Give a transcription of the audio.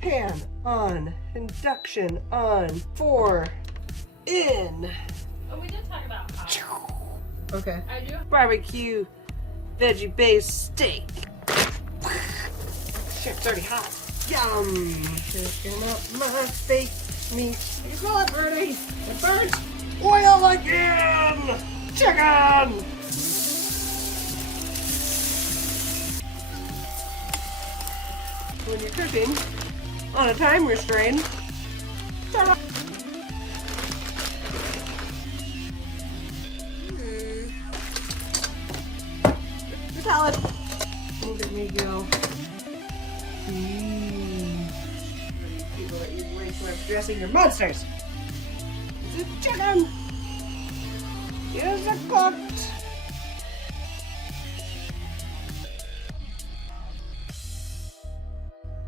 Pan on. Induction on. 4 in. Oh, we did talk about hot. Okay. I do. Barbecue veggie based steak. Shit, it's already hot. Yum! Cooking up my steak meat. You smell it, Bernie? It burns oil again! Chicken! When you're cooking on a time restraint, turn off. The salad. Look at me go. People that use way too much dressing, you're monsters. It's a chicken. It is cooked.